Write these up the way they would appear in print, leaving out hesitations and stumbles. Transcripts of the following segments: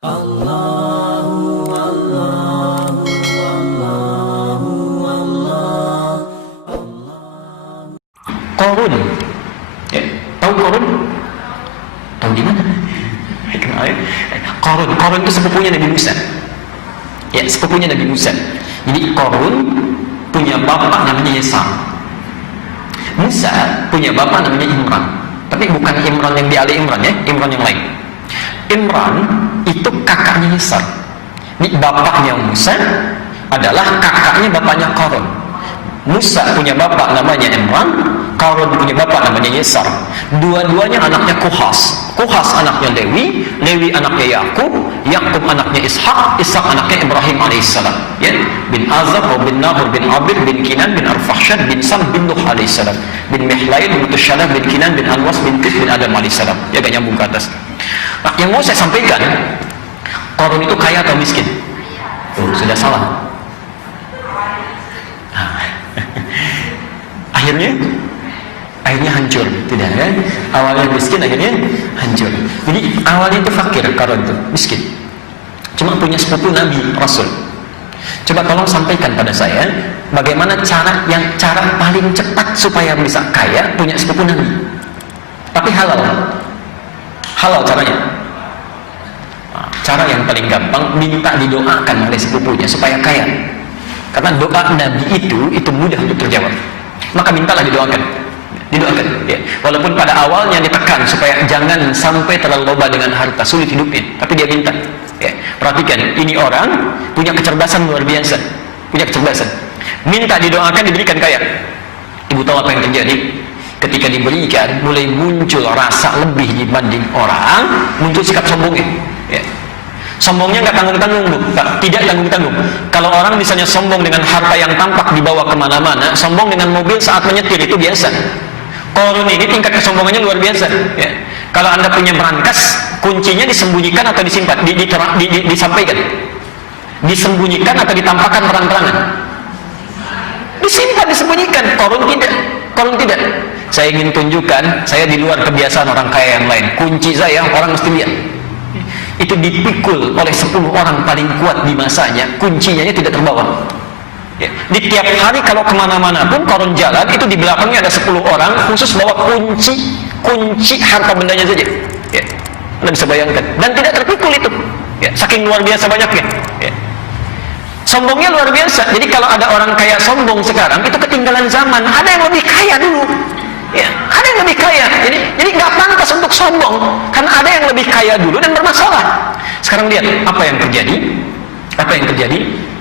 Qarun, ya, tahu Qarun? Tahu di mana? Qarun itu sepupunya Nabi Musa. Ya, sepupunya Nabi Musa. Jadi Qarun punya bapak namanya Yesar. Musa punya bapak namanya Imran. Tapi bukan Imran yang di Ali Imran ya, Imran yang lain. Imran itu kakaknya Yesar. Ini bapaknya Musa adalah kakaknya bapaknya Qarun. Musa punya bapak namanya Imran, Qarun punya bapak namanya Yesar. Dua-duanya anaknya Kuhas. Kuhas anaknya Lewi, Lewi anaknya Yakub, Yakub anaknya Ishak, Ishak anaknya Ibrahim alaihissalam. Ya, bin Azar, bin Nahur, bin Abir, bin Kinan, bin Arfahsyad, bin Sam, bin Nuh alaihissalam, bin Mihlail, bin Tushalah, bin Kinan, bin Anwas, bin Tis, bin Adam alaihissalam. Ya, gak nyambung ke atas. Nah, yang mau saya sampaikan, Qarun itu kaya atau miskin? Tuh, sudah salah. akhirnya hancur, tidak kan? Awalnya miskin, akhirnya hancur. Jadi awalnya itu fakir, Qarun itu miskin, cuma punya sepupu Nabi Rasul. Coba tolong sampaikan pada saya bagaimana cara paling cepat supaya bisa kaya, punya sepupu Nabi tapi halal caranya. Cara yang paling gampang, minta didoakan oleh sepupunya supaya kaya, karena doa Nabi itu mudah untuk terjawab. Maka mintalah didoakan ya. Walaupun pada awalnya ditekan supaya jangan sampai terlalu loba dengan harta, sulit hidupnya, tapi dia minta ya. Perhatikan, ini orang punya kecerdasan luar biasa, punya kecerdasan, minta didoakan, diberikan kaya. Ibu tahu apa yang terjadi? Ketika diberikan, mulai muncul rasa lebih dibanding orang, muncul sikap sombongnya ya. Sombongnya nggak tanggung-tanggung, tidak tanggung-tanggung. Kalau orang misalnya sombong dengan harta yang tampak dibawa kemana-mana, sombong dengan mobil saat menyetir itu biasa. Qarun ini tingkat kesombongannya luar biasa ya. Kalau anda punya berangkas, kuncinya disembunyikan atau disimpan, disampaikan, disembunyikan atau ditampakkan terang-terangan? Disimpan, disembunyikan. Qarun tidak. Saya ingin tunjukkan, saya di luar kebiasaan orang kaya yang lain. Kunci saya orang mesti lihat. Itu dipikul oleh 10 orang paling kuat di masanya, kuncinya tidak terbawa ya. Di tiap hari kalau kemana-mana pun Qarun jalan, itu di belakangnya ada 10 orang khusus bawa kunci harta bendanya saja ya. Anda bisa bayangkan, dan tidak terpikul itu ya, saking luar biasa banyaknya ya. Sombongnya luar biasa. Jadi kalau ada orang kaya sombong sekarang, itu ketinggalan zaman. Ada yang lebih kaya dulu ya, ada yang lebih kaya. Jadi nggak pantas untuk sombong, karena ada yang lebih kaya dulu dan bermasalah. Sekarang lihat apa yang terjadi.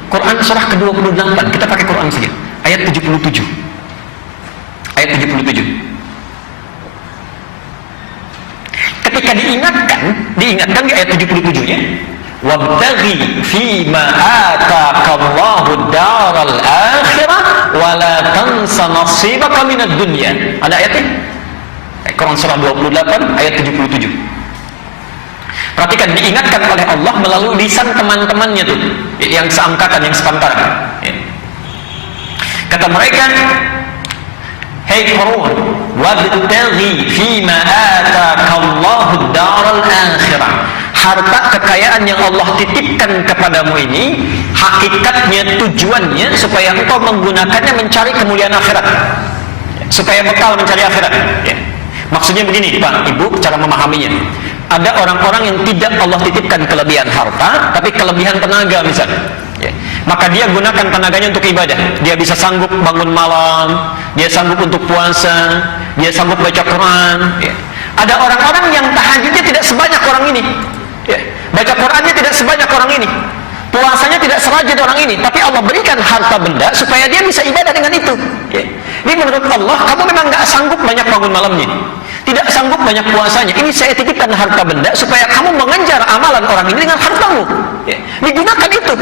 Quran surah ke-28, kita pakai Quran saja, ayat 77. Ketika diingatkan di ayat 77-nya, wabtaghi fima ataqallahu daral akhirah wala tansa nasibaka minad dunya. Ada ayatnya? Quran surah 28 ayat 77. Perhatikan, diingatkan oleh Allah melalui lisan teman-temannya tuh, yang seangkatan, yang sepantaran ya. Kata mereka, hei Qarun, wabtaghi fima ataqallahu daral akhirah. Harta kekayaan yang Allah titipkan kepadamu ini, hakikatnya, tujuannya supaya engkau menggunakannya mencari kemuliaan akhirat, supaya bekal mencari akhirat ya. Maksudnya begini Pak, Ibu, cara memahaminya, ada orang-orang yang tidak Allah titipkan kelebihan harta, tapi kelebihan tenaga misalnya ya. Maka dia gunakan tenaganya untuk ibadah. Dia bisa sanggup bangun malam, dia sanggup untuk puasa, dia sanggup baca Quran ya. Ada orang-orang yang tahajudnya tidak sebanyak orang ini ya. Baca Qurannya tidak sebanyak orang ini, puasanya tidak serajin orang ini, tapi Allah berikan harta benda supaya dia bisa ibadah dengan itu ya. Ini menurut Allah, kamu memang nggak sanggup banyak bangun malamnya, tidak sanggup banyak puasanya, ini saya titipkan harta benda supaya kamu mengejar amalan orang ini dengan hartamu ya. Digunakan itu.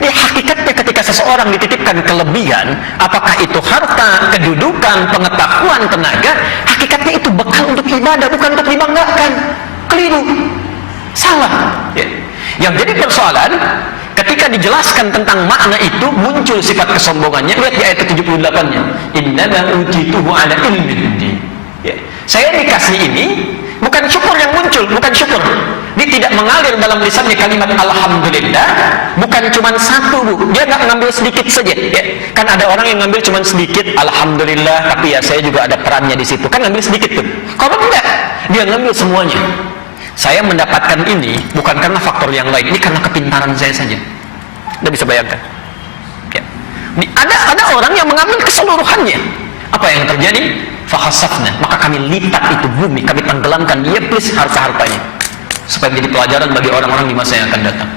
Ini hakikatnya ketika seseorang dititipkan kelebihan, apakah itu harta, kedudukan, pengetahuan, tenaga, hakikatnya itu bekal untuk ibadah, bukan untuk dibanggakan. Keliru, salah ya. Yang jadi persoalan, ketika dijelaskan tentang makna itu, muncul sifat kesombongannya. Lihat di ayat 78-nya, innama utituhu ala ilmin. Ya. Saya dikasih ini, bukan syukur yang muncul, bukan syukur. Dia tidak mengalir dalam lisannya kalimat alhamdulillah, bukan cuma satu, Bu. Dia nggak ngambil sedikit saja, ya. Kan ada orang yang ngambil cuma sedikit, alhamdulillah, tapi ya saya juga ada perannya di situ. Kan ngambil sedikit tuh. Kalau enggak, dia ngambil semuanya. Saya mendapatkan ini bukan karena faktor yang lain, ini karena kepintaran saya saja. Anda bisa bayangkan. Ya. Ada orang yang mengambil keseluruhannya. Apa yang terjadi? Fakhasafna, maka kami lipat itu bumi, kami tenggelamkan dia plus harta-hartanya, supaya menjadi pelajaran bagi orang-orang di masa yang akan datang.